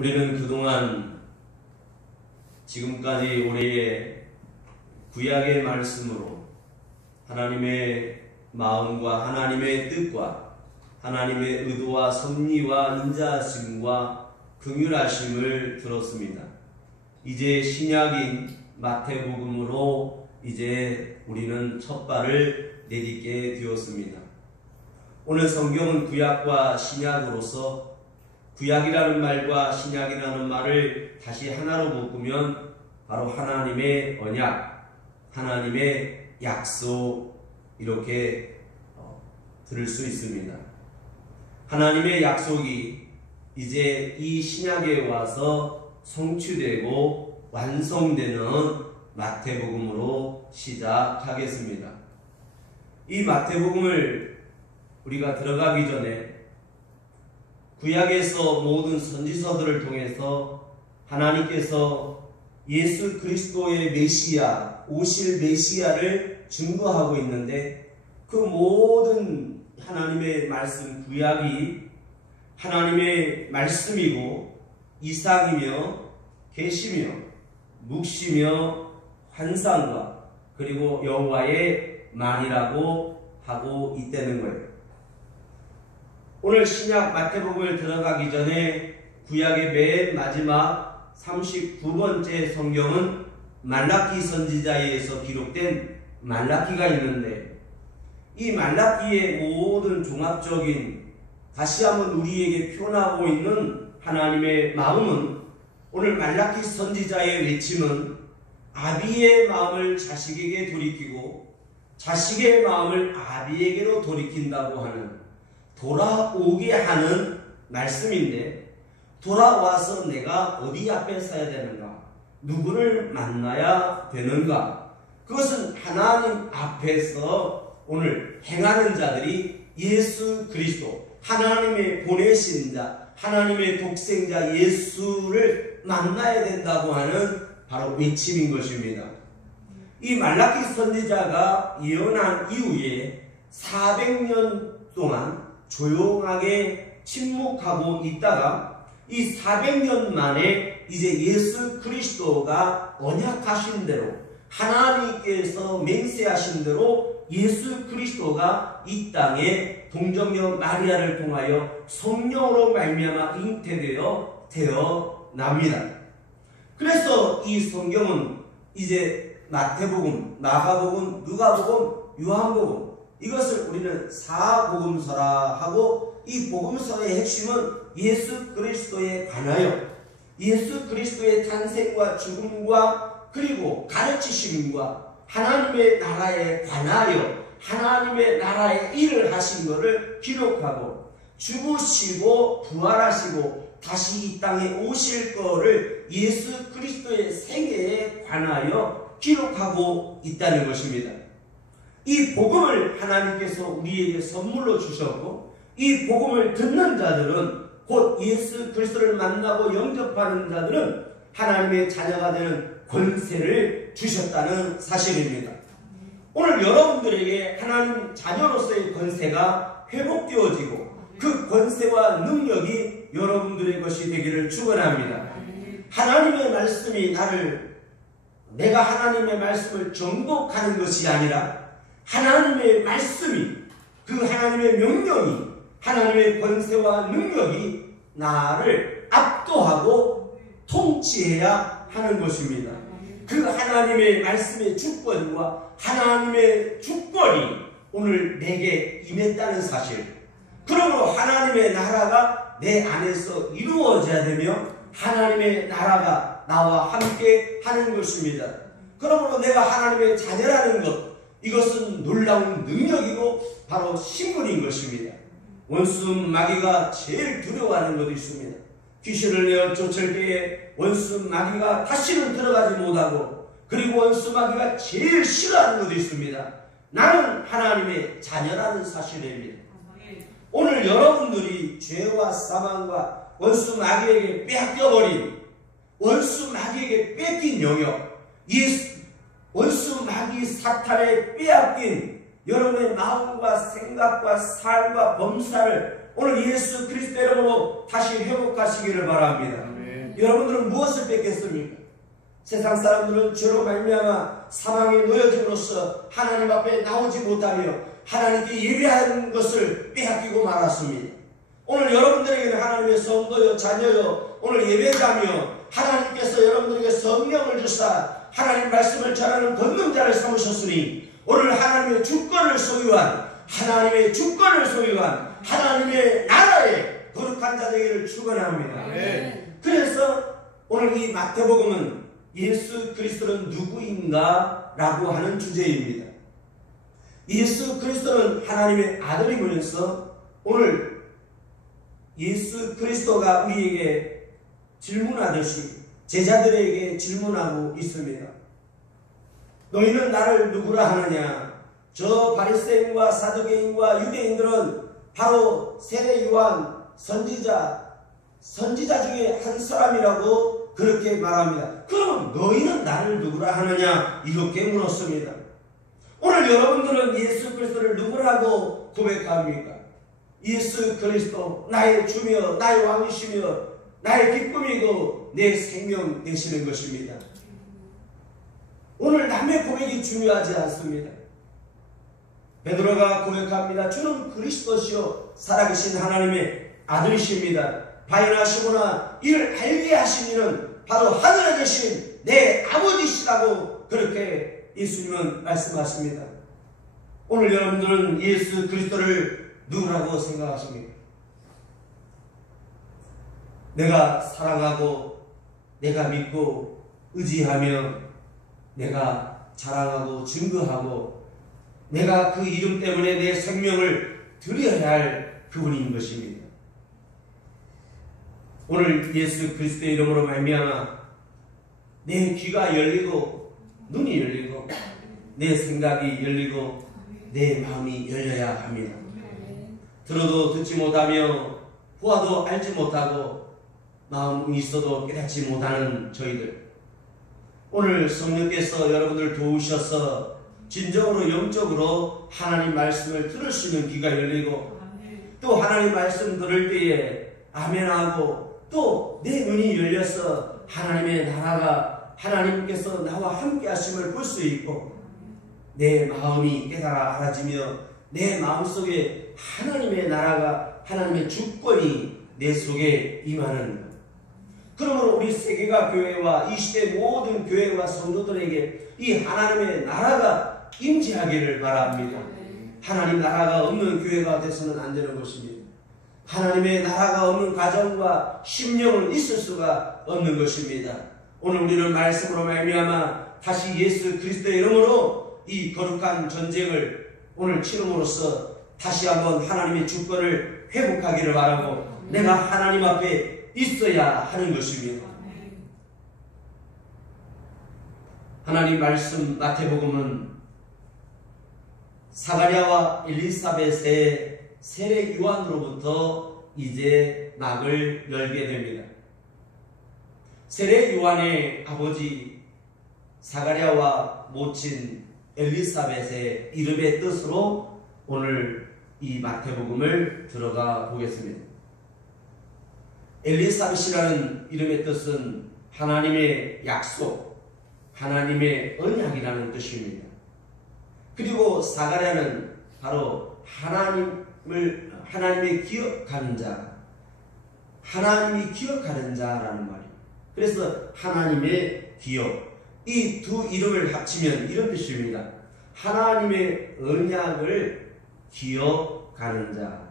우리는 그동안 지금까지 우리의 구약의 말씀으로 하나님의 마음과 하나님의 뜻과 하나님의 의도와 섭리와 인자하심과 긍휼하심을 들었습니다. 이제 신약인 마태복음으로 이제 우리는 첫 발을 내딛게 되었습니다. 오늘 성경은 구약과 신약으로서 구약이라는 말과 신약이라는 말을 다시 하나로 묶으면 바로 하나님의 언약, 하나님의 약속 이렇게 들을 수 있습니다. 하나님의 약속이 이제 이 신약에 와서 성취되고 완성되는 마태복음으로 시작하겠습니다. 이 마태복음을 우리가 들어가기 전에 구약에서 모든 선지서들을 통해서 하나님께서 예수 그리스도의 메시아, 오실 메시아를 증거하고 있는데 그 모든 하나님의 말씀, 구약이 하나님의 말씀이고 이상이며 계시며 묵시며 환상과 그리고 여호와의 말이라고 하고 있다는 거예요. 오늘 신약 마태복음을 들어가기 전에 구약의 맨 마지막 39번째 성경은 말라기 선지자에 의해서 기록된 말라기가 있는데 이 말라기의 모든 종합적인 다시 한번 우리에게 표현하고 있는 하나님의 마음은 오늘 말라기 선지자의 외침은 아비의 마음을 자식에게 돌이키고 자식의 마음을 아비에게로 돌이킨다고 하는 돌아오게 하는 말씀인데 돌아와서 내가 어디 앞에 서야 되는가? 누구를 만나야 되는가? 그것은 하나님 앞에서 오늘 행하는 자들이 예수 그리스도 하나님의 보내신 자 하나님의 독생자 예수를 만나야 된다고 하는 바로 외침인 것입니다. 이 말라기 선지자가 예언한 이후에 400년 동안 조용하게 침묵하고 있다가 이 400년 만에 이제 예수 그리스도가 언약하신 대로 하나님께서 맹세하신 대로 예수 그리스도가 이 땅에 동정녀 마리아를 통하여 성령으로 말미암아 잉태되어 태어납니다. 그래서 이 성경은 이제 마태복음, 마가복음, 누가복음, 요한복음 이것을 우리는 사복음서라 하고 이 복음서의 핵심은 예수 그리스도에 관하여 예수 그리스도의 탄생과 죽음과 그리고 가르치심과 하나님의 나라에 관하여 하나님의 나라의 일을 하신 것을 기록하고 죽으시고 부활하시고 다시 이 땅에 오실 것을 예수 그리스도의 생애에 관하여 기록하고 있다는 것입니다. 이 복음을 하나님께서 우리에게 선물로 주셨고 이 복음을 듣는 자들은 곧 예수 그리스도를 만나고 영접하는 자들은 하나님의 자녀가 되는 권세를 주셨다는 사실입니다. 오늘 여러분들에게 하나님 자녀로서의 권세가 회복되어지고 그 권세와 능력이 여러분들의 것이 되기를 축원합니다. 하나님의 말씀이 내가 하나님의 말씀을 정복하는 것이 아니라 하나님의 말씀이 그 하나님의 명령이 하나님의 권세와 능력이 나를 압도하고 통치해야 하는 것입니다. 그 하나님의 말씀의 주권과 하나님의 주권이 오늘 내게 임했다는 사실. 그러므로 하나님의 나라가 내 안에서 이루어져야 되며 하나님의 나라가 나와 함께 하는 것입니다. 그러므로 내가 하나님의 자녀라는 것 이것은 놀라운 능력이고 바로 신분인 것입니다. 원수 마귀가 제일 두려워하는 것도 있습니다. 귀신을 내어 쫓을 때에 원수 마귀가 다시는 들어가지 못하고 그리고 원수 마귀가 제일 싫어하는 것도 있습니다. 나는 하나님의 자녀라는 사실입니다. 오늘 여러분들이 죄와 사망과 원수 마귀에게 빼앗겨버린 원수 마귀에게 뺏긴 영역 원수 마귀 사탄에 빼앗긴 여러분의 마음과 생각과 삶과 범사를 오늘 예수 그리스도 이름으로 다시 회복하시기를 바랍니다. 여러분들은 무엇을 뺏겼습니까? 세상 사람들은 죄로 말미암아 사망에 놓여짐으로써 하나님 앞에 나오지 못하며 하나님께 예배한 것을 빼앗기고 말았습니다. 오늘 여러분들에게는 하나님의 성도여 자녀여 오늘 예배자며 하나님께서 여러분들에게 성령을 주사 하나님 말씀을 전하는 권능자를 삼으셨으니 오늘 하나님의 주권을 소유한 하나님의 나라의 거룩한 자 되기를 축원합니다. 그래서 오늘 이 마태복음은 예수 그리스도는 누구인가 라고 하는 주제입니다. 예수 그리스도는 하나님의 아들이면서 오늘 예수 그리스도가 우리에게 질문하듯이 제자들에게 질문하고 있습니다. 너희는 나를 누구라 하느냐? 저 바리새인과 사두개인과 유대인들은 바로 세례 요한 선지자 중에 한 사람이라고 그렇게 말합니다. 그럼 너희는 나를 누구라 하느냐? 이렇게 물었습니다. 오늘 여러분들은 예수 그리스도를 누구라고 고백합니까? 예수 그리스도 나의 주며 나의 왕이시며 나의 기쁨이고 내 생명 되시는 것입니다. 오늘 남의 고백이 중요하지 않습니다. 베드로가 고백합니다. 주는 그리스도시요 살아계신 하나님의 아들이십니다. 바요나 시모나 이를 알게 하신 이는 바로 하늘에 계신 내 아버지시라고 그렇게 예수님은 말씀하십니다. 오늘 여러분들은 예수 그리스도를 누구라고 생각하십니까? 내가 사랑하고 내가 믿고 의지하며 내가 자랑하고 증거하고 내가 그 이름 때문에 내 생명을 드려야 할 그분인 것입니다. 오늘 예수 그리스도의 이름으로 말미암아 내 귀가 열리고 눈이 열리고 내 생각이 열리고 내 마음이 열려야 합니다. 들어도 듣지 못하며 보아도 알지 못하고 마음이 있어도 깨닫지 못하는 저희들, 오늘 성령께서 여러분들 도우셔서 진정으로 영적으로 하나님 말씀을 들을 수 있는 귀가 열리고 또 하나님 말씀 들을 때에 아멘하고 또 내 눈이 열려서 하나님의 나라가 하나님께서 나와 함께 하심을 볼 수 있고 내 마음이 깨달아 알아지며 내 마음속에 하나님의 나라가 하나님의 주권이 내 속에 임하는 것. 그러므로 우리 세계가 교회와 이 시대 모든 교회와 성도들에게 이 하나님의 나라가 임재하기를 바랍니다. 하나님 나라가 없는 교회가 돼서는 안 되는 것입니다. 하나님의 나라가 없는 가정과 심령은 있을 수가 없는 것입니다. 오늘 우리는 말씀으로 말미암아 다시 예수 그리스도의 이름으로 이 거룩한 전쟁을 오늘 치름으로써 다시 한번 하나님의 주권을 회복하기를 바라고 내가 하나님 앞에 있어야 하는 것입니다. 하나님 말씀 마태복음은 사가랴와 엘리사벳의 세례 요한으로부터 이제 막을 열게 됩니다. 세례 요한의 아버지 사가랴와 모친 엘리사벳의 이름의 뜻으로 오늘 이 마태복음을 들어가 보겠습니다. 엘리사벳이라는 이름의 뜻은 하나님의 약속, 하나님의 언약이라는 뜻입니다. 그리고 사가랴는 바로 하나님의 기억하는 자, 하나님이 기억하는 자라는 말이에요. 그래서 하나님의 기억, 이 두 이름을 합치면 이런 뜻입니다. 하나님의 언약을 기억하는 자.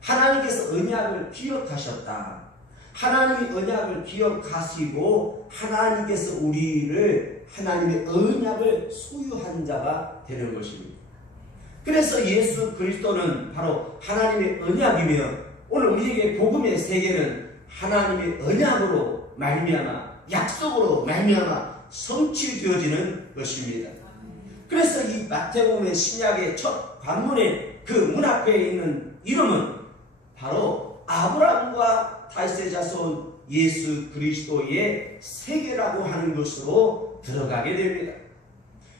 하나님께서 언약을 기억하셨다. 하나님이 언약을 기억하시고 하나님께서 우리를 하나님의 언약을 소유한 자가 되는 것입니다. 그래서 예수 그리스도는 바로 하나님의 언약이며 오늘 우리에게 복음의 세계는 하나님의 언약으로 말미암아 약속으로 말미암아 성취되어지는 것입니다. 그래서 이 마태복음의 신약의 첫 관문의 그 문 앞에 있는 이름은 바로 아브라함과 다윗의 자손 예수 그리스도의 세계라고 하는 것으로 들어가게 됩니다.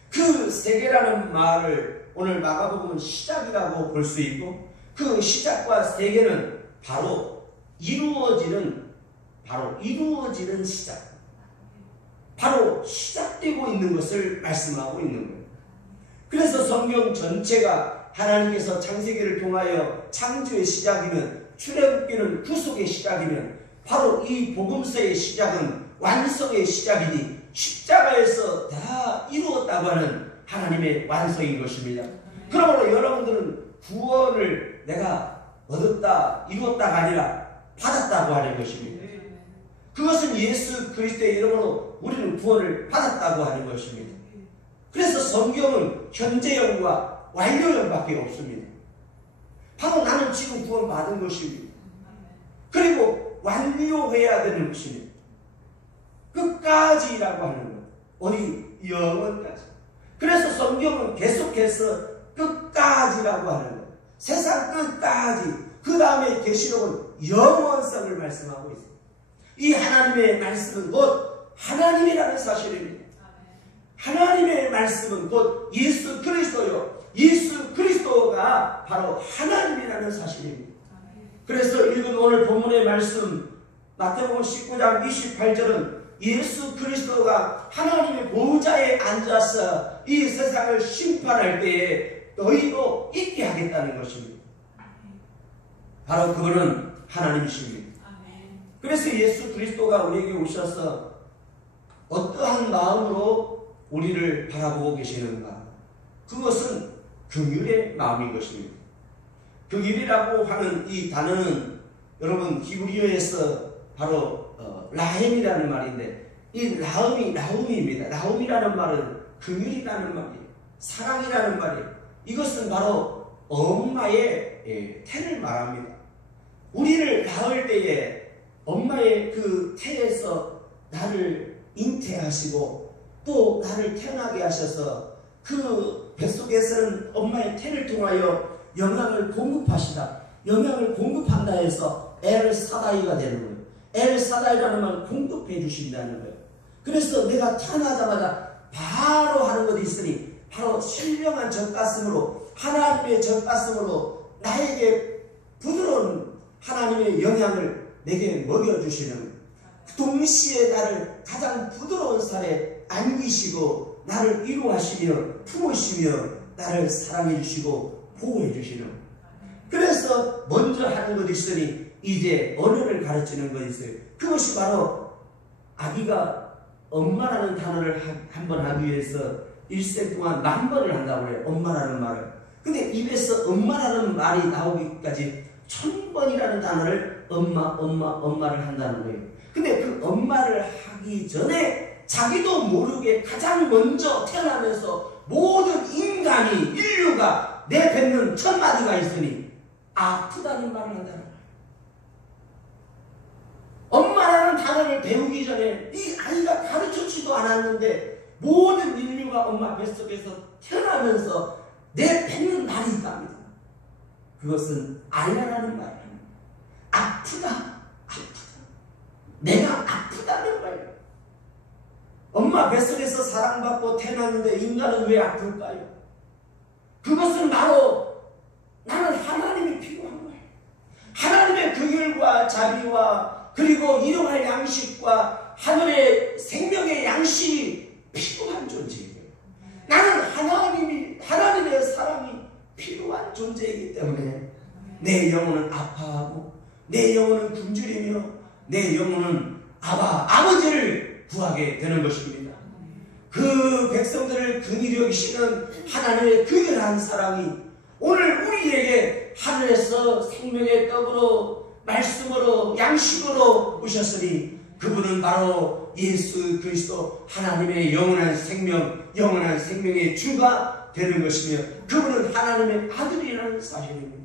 그 세계라는 말을 오늘 마가복음은 시작이라고 볼 수 있고 그 시작과 세계는 바로 이루어지는 바로 이루어지는 시작, 바로 시작되고 있는 것을 말씀하고 있는 거예요. 그래서 성경 전체가 하나님께서 창세기를 통하여 창조의 시작이면, 출애굽기는 구속의 시작이면, 바로 이 복음서의 시작은 완성의 시작이니 십자가에서 다 이루었다고 하는 하나님의 완성인 것입니다. 그러므로 여러분들은 구원을 내가 얻었다, 이루었다가 아니라 받았다고 하는 것입니다. 그것은 예수 그리스도의 이름으로 우리는 구원을 받았다고 하는 것입니다. 그래서 성경은 현재형과 완료형밖에 없습니다. 바로 나는 지금 구원받은 것입니다. 그리고 완료해야 되는 것입니다. 끝까지라고 하는 것. 어디? 영원까지. 그래서 성경은 계속해서 끝까지라고 하는 것. 세상 끝까지. 그 다음에 계시록은 영원성을 말씀하고 있습니다. 이 하나님의 말씀은 곧 하나님이라는 사실입니다. 하나님의 말씀은 곧 예수 그리스도요. 예수 그리스도가 바로 하나님이라는 사실입니다. 그래서 읽은 오늘 본문의 말씀 마태복음 19장 28절은 예수 그리스도가 하나님의 보좌에 앉아서 이 세상을 심판할 때에 너희도 있게 하겠다는 것입니다. 바로 그분은 하나님이십니다. 그래서 예수 그리스도가 우리에게 오셔서 어떠한 마음으로 우리를 바라보고 계시는가? 그것은 긍휼의 마음인 것입니다. 긍휼이라고 하는 이 단어는 여러분 히브리어에서 바로 라헬이라는 말인데, 이 라움입니다. 라움이라는 말은 긍휼이라는 말이에요. 사랑이라는 말이에요. 이것은 바로 엄마의 태를 말합니다. 우리를 낳을 때에 엄마의 그 태에서 나를 잉태하시고 또 나를 태어나게 하셔서 그 뱃속에서는 엄마의 태를 통하여 영양을 공급하시다. 영양을 공급한다 해서 엘사다이가 되는 거예요. 엘사다이라는 말은 공급해 주신다는 거예요. 그래서 내가 태어나자마자 바로 하는 것이 있으니 바로 신령한 젖가슴으로, 하나님의 젖가슴으로 나에게 부드러운 하나님의 영향을 내게 먹여주시는, 동시에 나를 가장 부드러운 살에 안기시고 나를 위로하시며 품으시며 나를 사랑해 주시고 보호해 주시는, 그래서 먼저 하는 것이 있으니 이제 언어를 가르치는 것이 있어요. 그것이 바로 아기가 엄마라는 단어를 한번 하기 위해서 일생 동안 10,000번을 한다고 그래요. 엄마라는 말을. 근데 입에서 엄마라는 말이 나오기까지 1000번이라는 단어를 엄마를 한다는 거예요. 근데 그 엄마를 하기 전에 자기도 모르게 가장 먼저 태어나면서 모든 인류가 내뱉는 첫 마디가 있으니 아프다는 말을 한다는 거예요. 엄마라는 단어를 배우기 전에 이 아이가 가르쳐주지도 않았는데 모든 인류가 엄마 뱃속에서 태어나면서 내뱉는 말이 있답니다. 그것은 아야라는 말이에요. 아프다. 내가 아프다는 말이에요. 엄마 뱃속에서 사랑받고 태어났는데 인간은 왜 아플까요? 그것은 바로 나는 하나님이 필요한 거예요. 하나님의 긍휼과 자비와 그리고 일용할 양식과 하늘의 생명의 양식이 필요한 존재예요. 나는 하나님의 사랑이 필요한 존재이기 때문에 내 영혼은 아파하고 내 영혼은 굶주리며 내 영혼은 아버지를 구하게 되는 것입니다. 그 백성들을 긍휼히 여기시는 하나님의 긍휼한 사랑이 오늘 우리에게 하늘에서 생명의 떡으로 말씀으로 양식으로 오셨으니 그분은 바로 예수 그리스도 하나님의 영원한 생명의 주가 되는 것이며 그분은 하나님의 아들이라는 사실입니다.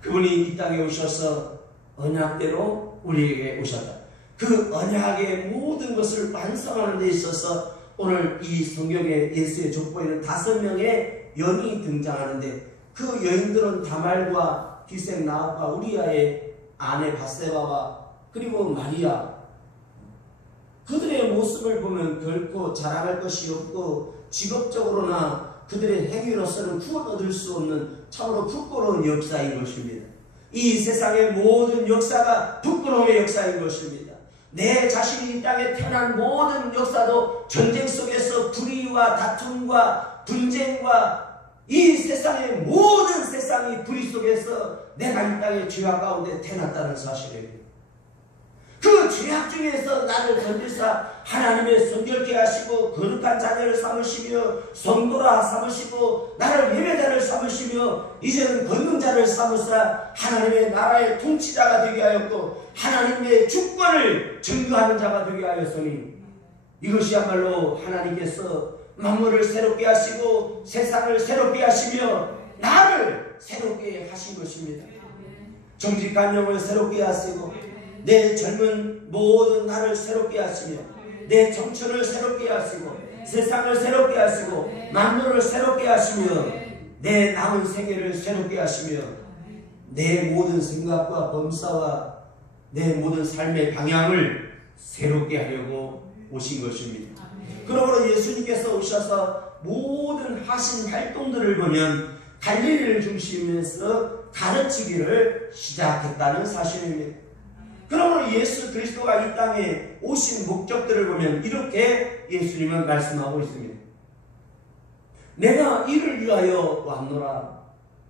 그분이 이 땅에 오셔서 언약대로 우리에게 오셨다. 그 언약의 모든 것을 완성하는 데 있어서 오늘 이 성경에 예수의 족보에는 5명의 여인이 등장하는데 그 여인들은 다말과 기생 나합과 우리아의 아내 바세바와 그리고 마리아, 그들의 모습을 보면 결코 자랑할 것이 없고 직업적으로나 그들의 행위로서는 구원 얻을 수 없는 참으로 부끄러운 역사인 것입니다. 이 세상의 모든 역사가 부끄러운 부끄러움의 역사인 것입니다. 내 자신이 이 땅에 태어난 모든 역사도 전쟁 속에서 불의와 다툼과 분쟁과 이 세상의 모든 세상이 불의 속에서 내가 이 땅에 죄악 가운데 태어났다는 사실입니다. 그 죄악 중에서 나를 건지사 하나님의 성결케 하시고 거룩한 자녀를 삼으시며 성도라 삼으시고 나를 예배자를 삼으시며 이제는 권능자를 삼으사 하나님의 나라의 통치자가 되게 하였고 하나님의 주권을 증거하는 자가 되게 하였으니 이것이야말로 하나님께서 만물을 새롭게 하시고 세상을 새롭게 하시며 나를 새롭게 하신 것입니다. 정직한 영을 새롭게 하시고 내 젊은 모든 나를 새롭게 하시며 내 청춘을 새롭게 하시고 세상을 새롭게 하시고 만물을 새롭게 하시며 내 남은 생애를 새롭게 하시며 내 모든 생각과 범사와 내 모든 삶의 방향을 새롭게 하려고 오신 것입니다. 그러므로 예수님께서 오셔서 모든 하신 활동들을 보면 갈릴리를 중심에서 가르치기를 시작했다는 사실입니다. 그러므로 예수 그리스도가 이 땅에 오신 목적들을 보면 이렇게 예수님은 말씀하고 있습니다. 내가 이를 위하여 왔노라.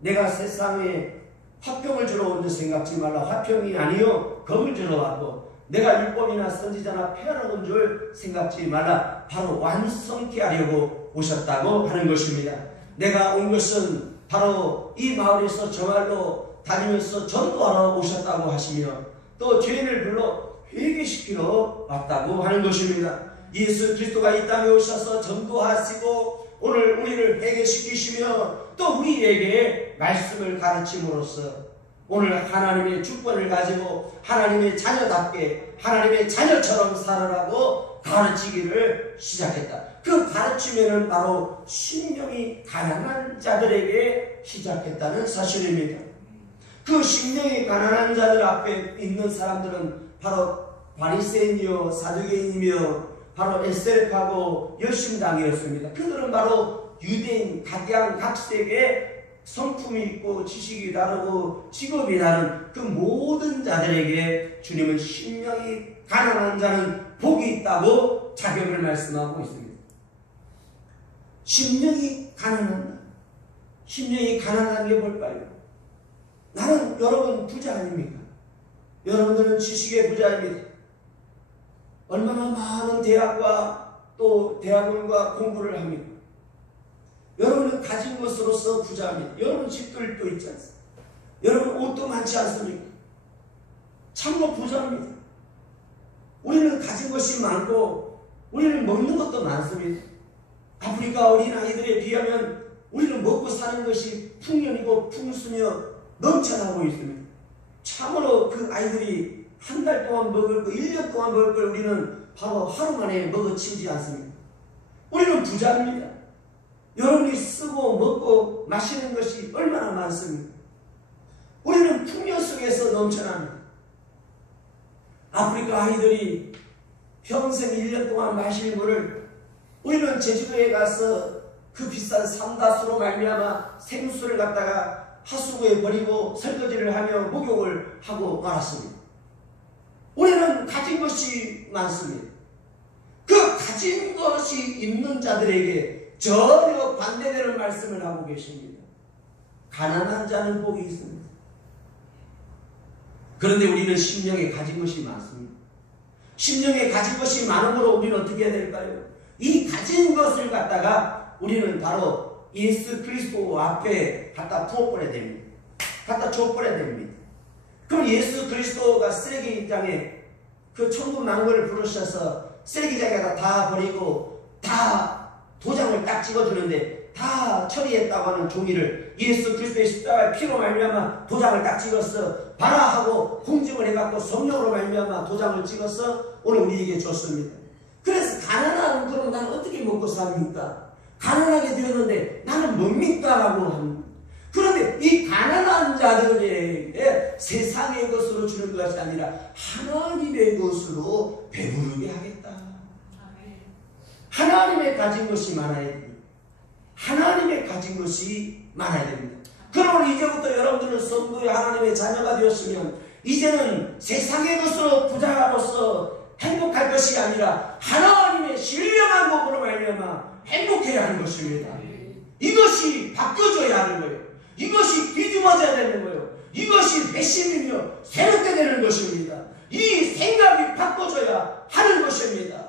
내가 세상에 화평을 주러 온 줄 생각지 말라. 화평이 아니요 겁을 주러 왔고 내가 율법이나 선지자나 폐하러 온 줄 생각지 말라. 바로 완성케 하려고 오셨다고 하는 것입니다. 내가 온 것은 바로 이 마을에서 정말로 다니면서 전도하러 오셨다고 하시며 또 죄인을 불러 회개시키러 왔다고 하는 것입니다. 예수 그리스도가 이 땅에 오셔서 전도하시고 오늘 우리를 회개시키시며 또 우리에게 말씀을 가르침으로써 오늘 하나님의 주권을 가지고 하나님의 자녀답게 하나님의 자녀처럼 살아라고 가르치기를 시작했다. 그 가르침에는 바로 심령이 가난한 자들에게 시작했다는 사실입니다. 그 심령이 가난한 자들 앞에 있는 사람들은 바로 바리새인이요 사두개인이며 바로 에셀파고 열심당이었습니다. 그들은 바로 유대인 각양각색의 성품이 있고 지식이 다르고 직업이 다른 그 모든 자들에게 주님은 심령이 가난한 자는 복이 있다고 자격을 말씀하고 있습니다. 심령이 가난한 자. 심령이 가난한 게 뭘까요? 나는 여러분 부자 아닙니까? 여러분들은 지식의 부자입니다. 얼마나 많은 대학과 또 대학원과 공부를 합니까? 여러분은 가진 것으로서 부자입니다. 여러분 집들도 있지 않습니까? 여러분 옷도 많지 않습니까? 참으로 부자입니다. 우리는 가진 것이 많고 우리는 먹는 것도 많습니다. 아프리카 어린아이들에 비하면 우리는 먹고 사는 것이 풍년이고 풍수며 넘쳐나고 있습니다. 참으로 그 아이들이 한 달 동안 먹을 거, 1년 동안 먹을 걸 우리는 바로 하루 만에 먹어치우지 않습니다. 우리는 부자입니다. 여러분이 쓰고 먹고 마시는 것이 얼마나 많습니까? 우리는 풍요 속에서 넘쳐납니다. 아프리카 아이들이 평생 1년 동안 마실 물을 우리는 제주도에 가서 그 비싼 삼다수로 말미암아 생수를 갖다가 하수구에 버리고 설거지를 하며 목욕을 하고 말았습니다. 우리는 가진 것이 많습니다. 그 가진 것이 있는 자들에게 전혀 반대되는 말씀을 하고 계십니다. 가난한 자는 복이 있습니다. 그런데 우리는 심령에 가진 것이 많습니다. 심령에 가진 것이 많음으로 우리는 어떻게 해야 될까요? 이 가진 것을 갖다가 우리는 바로 예수 그리스도 앞에 갖다 부어버려야 됩니다. 갖다 줘버려야 됩니다. 그럼 예수 그리스도가 쓰레기 장에 그 천국 망고를 부르셔서 쓰레기장에다 다 버리고 다 도장을 딱 찍어주는데 다 처리했다고 하는 종이를 예수 그리스도의 십자가의 피로 말미암아 도장을 딱 찍어서 봐라 하고 공증을 해갖고 성령으로 말미암아 도장을 찍어서 오늘 우리에게 줬습니다. 그래서 가난한 그럼 나는 어떻게 먹고 삽니까? 가난하게 되었는데 나는 뭡니까? 라고 합니다. 그런데 이 가난한 자들에게 세상의 것으로 주는 것이 아니라 하나님의 것으로 배부르게 하겠다. 하나님의 가진 것이 많아야 됩니다. 하나님의 가진 것이 많아야 됩니다. 그러므로 이제부터 여러분들은 성도의 하나님의 자녀가 되었으면 이제는 세상의 것으로 부자로서 행복할 것이 아니라 하나님의 신령한 복으로 말미암아 행복해야 하는 것입니다. 이것이 바뀌어져야 하는 거예요. 이것이 뒤집어져야 되는 거예요. 이것이 배심이며 새롭게 되는 것입니다. 이 생각이 바꿔져야 하는 것입니다.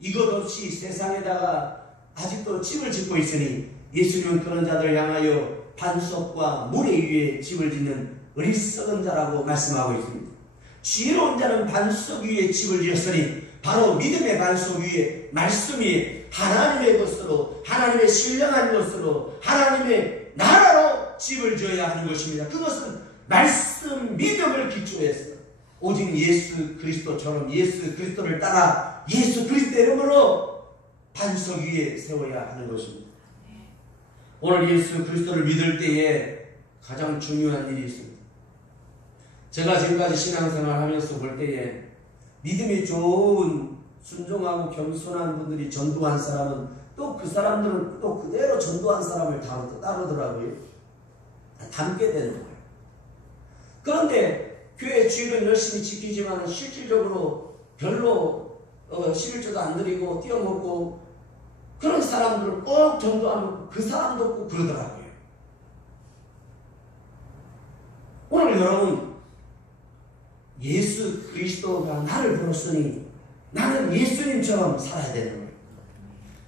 이것 없이 세상에다가 아직도 집을 짓고 있으니 예수님은 그런 자들을 향하여 반석과 모래 위에 집을 짓는 어리석은 자라고 말씀하고 있습니다. 지혜로운 자는 반석 위에 집을 지었으니 바로 믿음의 반석 위에 말씀 위에 하나님의 것으로 하나님의 신령한 것으로 하나님의 나라로 집을 지어야 하는 것입니다. 그것은 말씀 믿음을 기초해서 오직 예수 그리스도처럼 예수 그리스도를 따라 예수 그리스도의 이름으로 반석 위에 세워야 하는 것입니다. 오늘 예수 그리스도를 믿을 때에 가장 중요한 일이 있습니다. 제가 지금까지 신앙생활 하면서 볼 때에 믿음이 좋은 순종하고 겸손한 분들이 전도한 사람은 또 그 사람들은 또 그대로 전도한 사람을 따르더라고요. 닮게 되는 거예요. 그런데 교회 주일은 열심히 지키지만 실질적으로 별로 11조도 안 드리고 띄어먹고 그런 사람들을 꼭 전도하면 그 사람도 꼭 그러더라고요. 오늘 여러분 예수 그리스도가 나를 부르시니 나는 예수님처럼 살아야 되는 거예요.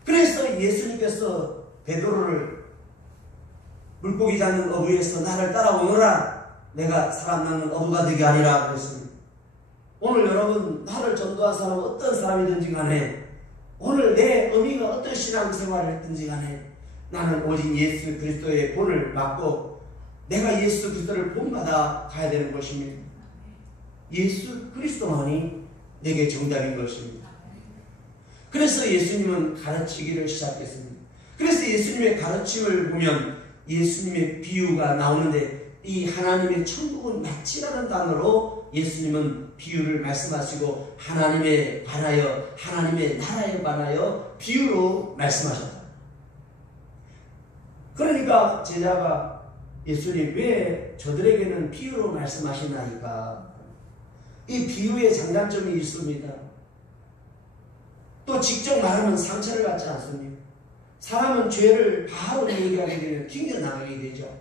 그래서 예수님께서 베드로를 물고기 잡는 어부에서 나를 따라오너라 내가 살아남는 어부가 되게 하리라 그랬습니다. 오늘 여러분 나를 전도한 사람은 어떤 사람이든지 간에 오늘 내 의미가 어떤 신앙생활을 했든지 간에 나는 오직 예수 그리스도의 본을 받고 내가 예수 그리스도를 본받아 가야 되는 것입니다. 예수 그리스도만이 내게 정답인 것입니다. 그래서 예수님은 가르치기를 시작했습니다. 그래서 예수님의 가르침을 보면 예수님의 비유가 나오는데 이 하나님의 천국은 마치라는 단어로 예수님은 비유를 말씀하시고 하나님에 관하여 하나님의 나라에 관하여 비유로 말씀하셨다. 그러니까 제자가 예수님 왜 저들에게는 비유로 말씀하시나이까? 이 비유의 장단점이 있습니다. 또 직접 말하면 상처를 받지 않습니다. 사람은 죄를 바로 얘기하게 되면 튕겨나가게 되죠.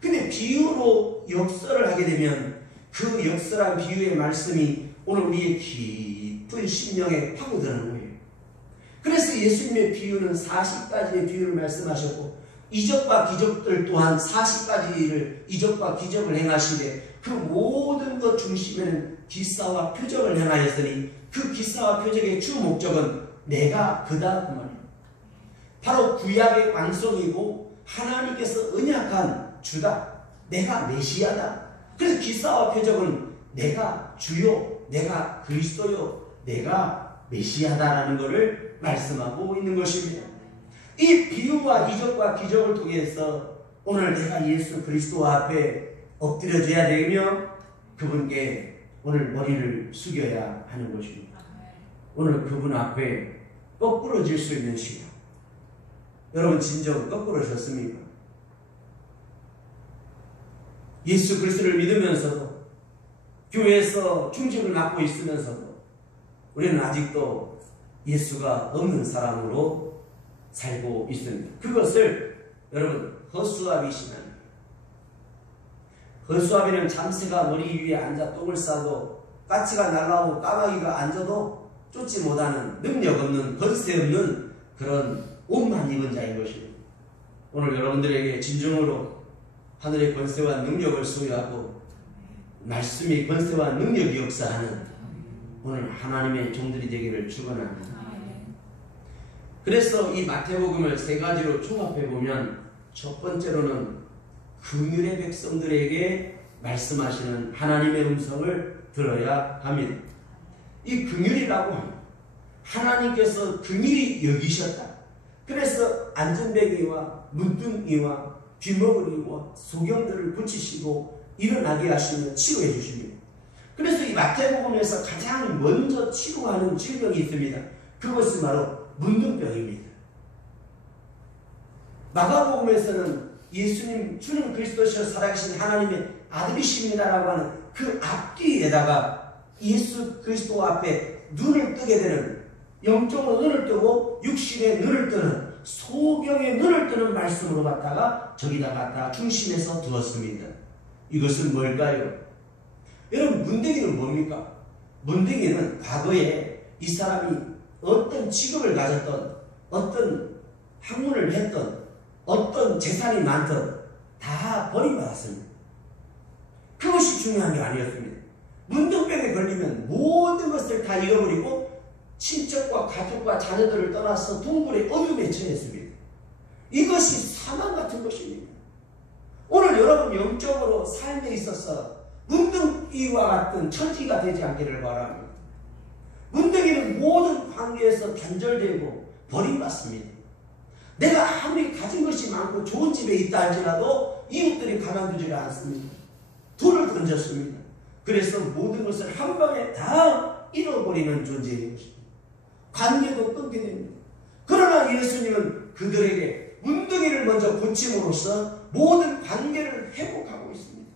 근데 비유로 역설을 하게 되면 그 역설한 비유의 말씀이 오늘 우리의 깊은 심령에 파고드는 거예요. 그래서 예수님의 비유는 40가지의 비유를 말씀하셨고 이적과 기적들 또한 40가지를 이적과 기적을 행하시되 그 모든 것 중심에는 기사와 표적을 행하였으니 그 기사와 표적의 주 목적은 내가 그다 그 말이에요. 바로 구약의 완성이고 하나님께서 언약한 주다. 내가 메시아다. 그래서 기사와 표적은 내가 주요, 내가 그리스도요, 내가 메시아다라는 것을 말씀하고 있는 것입니다. 이 비유와 이적과 기적을 통해서 오늘 내가 예수 그리스도 앞에 엎드려져야 되며 그분께 오늘 머리를 숙여야 하는 것입니다. 오늘 그분 앞에 거꾸러질 수 있는 시간. 여러분 진정 거꾸러졌습니까? 예수 그리스도를 믿으면서도 교회에서 중직을 맡고 있으면서도 우리는 아직도 예수가 없는 사람으로 살고 있습니다. 그것을 여러분 허수아비 신앙입니다. 허수아비는 잠새가 머리 위에 앉아 똥을 싸도 까치가 날아오고 까마귀가 앉아도 쫓지 못하는 능력 없는 권세 없는 그런 옷만 입은 자인 것입니다. 오늘 여러분들에게 진정으로 하늘의 권세와 능력을 소유하고 말씀이 권세와 능력이 역사하는 오늘 하나님의 종들이 되기를 축원합니다. 그래서 이 마태복음을 세 가지로 종합해 보면 첫 번째로는 긍휼의 백성들에게 말씀하시는 하나님의 음성을 들어야 합니다. 이 긍휼이라고 합니다. 하나님께서 긍휼히 여기셨다. 그래서 안전뱅이와 문둥이와 귀머거리와 소경들을 붙이시고 일어나게 하시며 치료해 주십니다. 그래서 이 마태복음에서 가장 먼저 치료하는 질병이 있습니다. 그것은 바로 문둥병입니다. 마가복음에서는 예수님 주님 그리스도시여 살아계신 하나님의 아들이십니다라고 하는 그 앞뒤에다가 예수 그리스도 앞에 눈을 뜨게 되는, 영적으로 눈을 뜨고 육신의 눈을 뜨는, 소경의 눈을 뜨는 말씀으로 갖다가 저기다 갖다가 중심에서 두었습니다. 이것은 뭘까요? 여러분, 문둥이는 뭡니까? 문둥이는 과거에 이 사람이 어떤 직업을 가졌던, 어떤 학문을 했던, 어떤 재산이 많던 다 버림받았습니다. 그것이 중요한 게 아니었습니다. 문둥병에 걸리면 모든 것을 다 잃어버리고 친척과 가족과 자녀들을 떠나서 둥굴의 어둠에 처했습니다. 이것이 사망 같은 것입니다. 오늘 여러분 영적으로 삶에 있어서 문둥이와 같은 처지가 되지 않기를 바랍니다. 문둥이는 모든 관계에서 단절되고 버림받습니다. 내가 아무리 가진 것이 많고 좋은 집에 있다 할지라도 이웃들이 가만두지를 않습니다. 돌을 던졌습니다. 그래서 모든 것을 한 방에 다 잃어버리는 존재인 것입니다. 관계도 끊게 됩니다. 그러나 예수님은 그들에게 문둥이를 먼저 고침으로써 모든 관계를 회복하고 있습니다.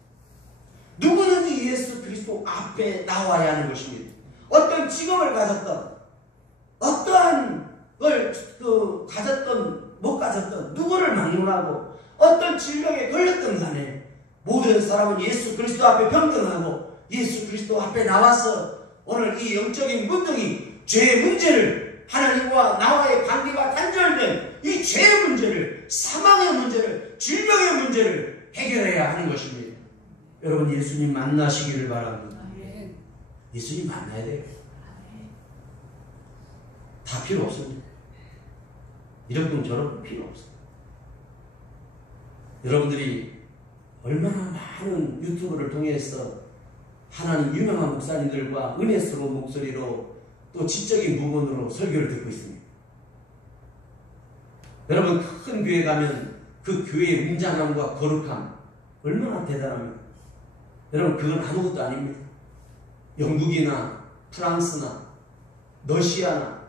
누구든지 예수 그리스도 앞에 나와야 하는 것입니다. 어떤 직업을 가졌던, 어떠한 걸 가졌던 못 가졌던, 누구를 막론하고 어떤 질병에 걸렸던 간에 모든 사람은 예수 그리스도 앞에 평등하고 예수 그리스도 앞에 나와서 오늘 이 영적인 문둥이, 죄의 문제를, 하나님과 나와의 관계가 단절된 이 죄의 문제를, 사망의 문제를, 질병의 문제를 해결해야 하는 것입니다. 여러분, 예수님 만나시기를 바랍니다. 예수님 만나야 돼요. 다 필요 없습니다. 이런 저런 필요 없어요. 여러분들이 얼마나 많은 유튜브를 통해서 하나님 유명한 목사님들과 은혜스러운 목소리로 또 지적인 부분으로 설교를 듣고 있습니다. 여러분, 큰 교회 가면 그 교회의 웅장함과 거룩함 얼마나 대단합니까? 여러분, 그건 아무것도 아닙니다. 영국이나 프랑스나 러시아나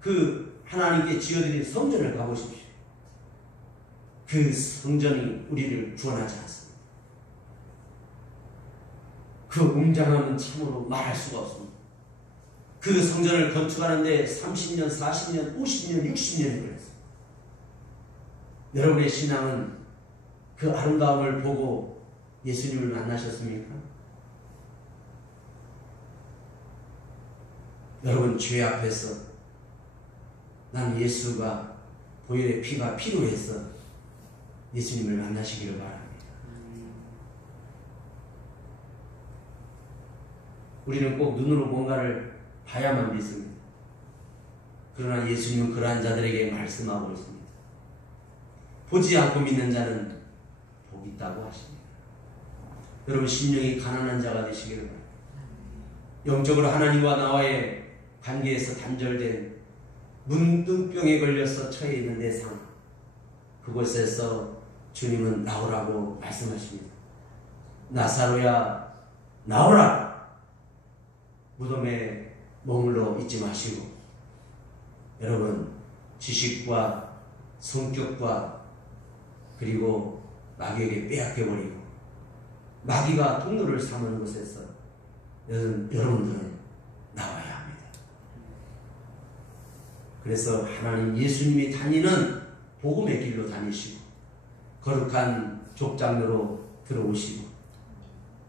그 하나님께 지어드린 성전을 가보십시오. 그 성전이 우리를 구원하지 않습니다. 그 웅장함은 참으로 말할 수가 없습니다. 그 성전을 건축하는데 30년, 40년, 50년, 60년이 걸렸습니다. 여러분의 신앙은 그 아름다움을 보고 예수님을 만나셨습니까? 여러분, 죄 앞에서 난 예수가 보혈의 피가 필요해서 예수님을 만나시기를 바랍니다. 우리는 꼭 눈으로 뭔가를 봐야만 믿습니다. 그러나 예수님은 그러한 자들에게 말씀하고 있습니다. 보지 않고 믿는 자는 복이 있다고 하십니다. 여러분, 심령이 가난한 자가 되시기를 바랍니다. 영적으로 하나님과 나와의 관계에서 단절된 문둥병에 걸려서 처해 있는 내 상황, 그곳에서 주님은 나오라고 말씀하십니다. 나사로야, 나오라! 무덤에 머물러 있지 마시고, 여러분, 지식과 성격과 그리고 마귀에게 빼앗겨버리고 마귀가 통로를 삼는 곳에서 여러분들은 나와야 합니다. 그래서 하나님 예수님이 다니는 복음의 길로 다니시고 거룩한 족장로로 들어오시고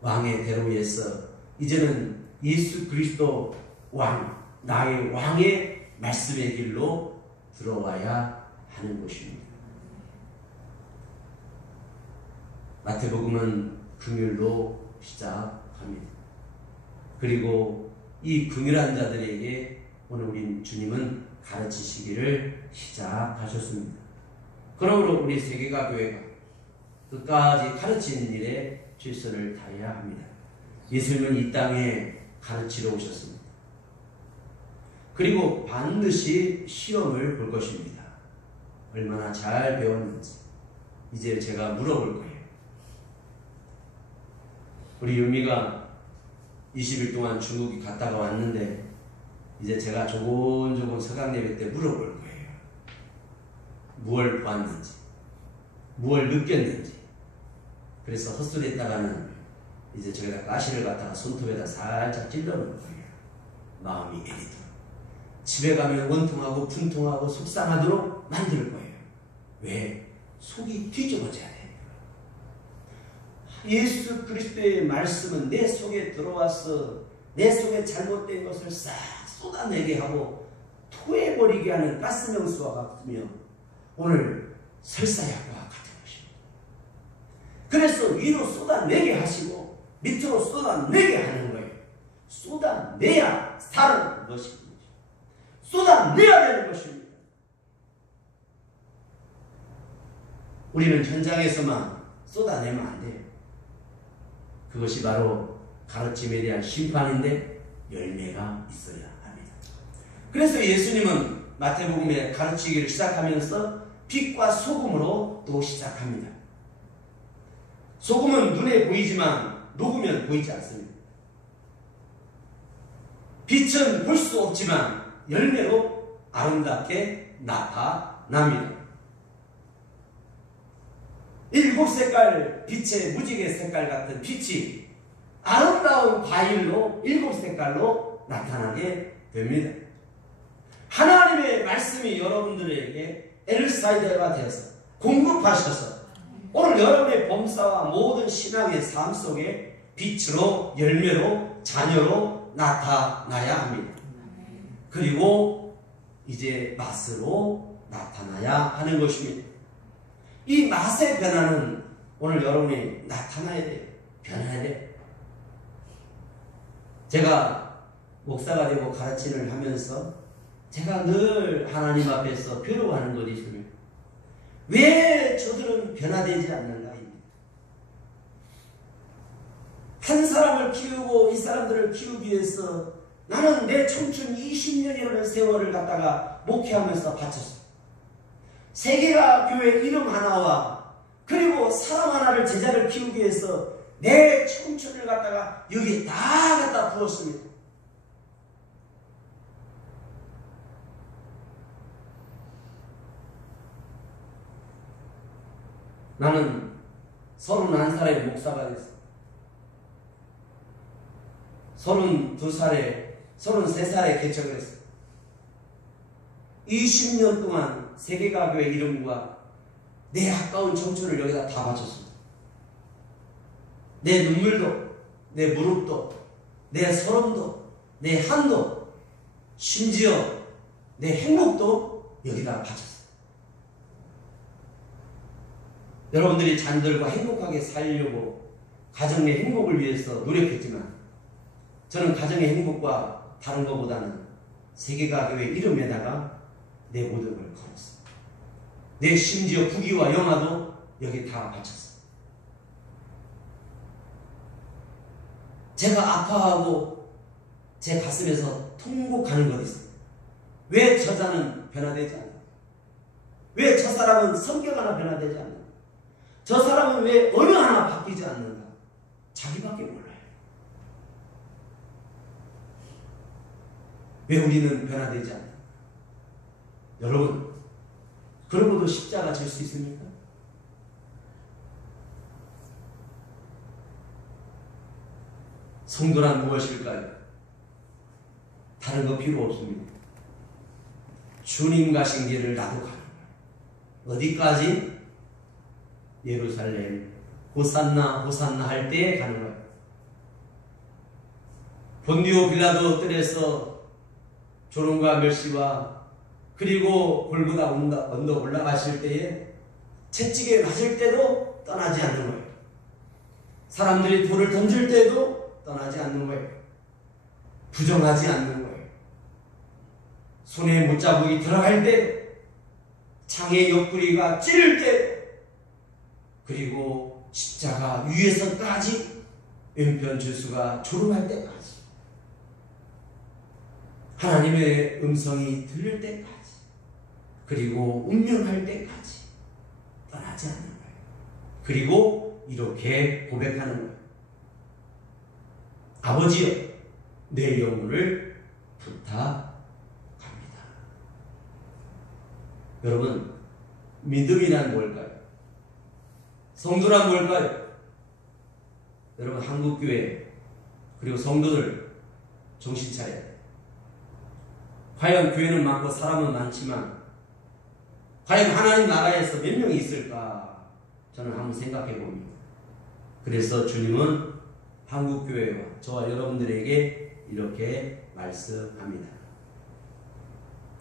왕의 대로에서 이제는 예수 그리스도 왕, 나의 왕의 말씀의 길로 들어와야 하는 것입니다. 마태복음은 긍휼로 시작합니다. 그리고 이 긍휼한 자들에게 오늘 우리 주님은 가르치시기를 시작하셨습니다. 그러므로 우리 세계가 교회가 끝까지 가르치는 일에 최선을 다해야 합니다. 예수님은 이 땅에 가르치러 오셨습니다. 그리고 반드시 시험을 볼 것입니다. 얼마나 잘 배웠는지 이제 제가 물어볼 거예요. 우리 유미가 20일 동안 중국에 갔다가 왔는데 이제 제가 조곤조곤 서강 예배 때 물어볼 거예요. 무엇을 보았는지, 무엇을 느꼈는지. 그래서 헛소리했다가는 이제 저기다 가시를 갖다가 손톱에다 살짝 찔러놓은 거예요. 마음이 애리도록. 집에 가면 원통하고 분통하고 속상하도록 만들 거예요. 왜? 속이 뒤집어져야 돼요. 예수 그리스도의 말씀은 내 속에 들어와서 내 속에 잘못된 것을 싹 쏟아내게 하고 토해버리게 하는 가스명수와 같으며 오늘 설사약과 같은 것입니다. 그래서 위로 쏟아내게 하시고 밑으로 쏟아내게 하는 거예요. 쏟아내야 사는 것입니다. 쏟아내야 되는 것입니다. 우리는 현장에서만 쏟아내면 안 돼요. 그것이 바로 가르침에 대한 심판인데 열매가 있어야 합니다. 그래서 예수님은 마태복음에 가르치기를 시작하면서 빛과 소금으로 또 시작합니다. 소금은 눈에 보이지만 녹으면 보이지 않습니다. 빛은 볼 수 없지만 열매로 아름답게 나타납니다. 7색깔 빛의 무지개 색깔 같은 빛이 아름다운 과일로 7색깔로 나타나게 됩니다. 하나님의 말씀이 여러분들에게 엘사이드가 되어서 공급하셔서 오늘 여러분의 범사와 모든 신앙의 삶 속에 빛으로 열매로 자녀로 나타나야 합니다. 그리고 이제 맛으로 나타나야 하는 것입니다. 이 맛의 변화는 오늘 여러분이 나타나야 돼요. 변해야 돼요. 제가 목사가 되고 가르침을 하면서 제가 늘 하나님 앞에서 괴로워하는 것이 있습니다. 왜 저들은 변화되지 않는가입니다. 한 사람을 키우고 이 사람들을 키우기 위해서 나는 내 청춘 20년이라는 세월을 갖다가 목회하면서 바쳤어요. 세계가 교회 이름 하나와 그리고 사람 하나를 제자를 키우기 위해서 내 청춘을 갖다가 여기에 다 갖다 부었습니다. 나는 31살에 목사가 됐어. 33살에 개척을 했어. 20년 동안 세계가교의 이름과 내 아까운 청춘을 여기다 다 바쳤습니다. 내 눈물도, 내 무릎도, 내 서름도, 내 한도, 심지어 내 행복도 여기다 바쳤어요. 여러분들이 자녀들과 행복하게 살려고 가정 내 행복을 위해서 노력했지만 저는 가정의 행복과 다른 것보다는 세계가교의 이름에다가 내 모든 걸 걸었어. 내 심지어 부귀와 영화도 여기 다 바쳤어. 제가 아파하고 제 가슴에서 통곡하는 것이 있어요. 왜 저자는 변화되지 않나? 왜 저 사람은 성격 하나 변화되지 않나? 저 사람은 왜 어느 하나 바뀌지 않는가? 자기밖에 몰라요. 왜 우리는 변화되지 않나? 여러분, 그러고도 십자가 질 수 있습니까? 성도란 무엇일까요? 다른 거 필요 없습니다. 주님 가신 길을 나도 가는 거예요. 어디까지? 예루살렘 호산나 호산나 할 때에 가는 거예요. 본디오 빌라도 뜰에서 조롱과 멸시와 그리고 골고다 언덕 올라가실 때에 채찍에 맞을 때도 떠나지 않는 거예요. 사람들이 돌을 던질 때도 떠나지 않는 거예요. 부정하지 않는 거예요. 손에 못자국이 들어갈 때, 창의 옆구리가 찌를 때, 그리고 십자가 위에서까지 왼편 죄수가 졸음할 때까지, 하나님의 음성이 들릴 때까지, 그리고 운명할 때까지 떠나지 않는 거예요. 그리고 이렇게 고백하는 거예요. 아버지여, 내 영혼을 부탁합니다. 여러분, 믿음이란 뭘까요? 성도란 뭘까요? 여러분 한국교회 그리고 성도들 정신 차려야 돼요. 과연 교회는 많고 사람은 많지만 과연 하나님 나라에서 몇 명이 있을까? 저는 한번 생각해 봅니다. 그래서 주님은 한국교회와 저와 여러분들에게 이렇게 말씀합니다.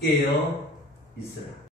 깨어 있으라.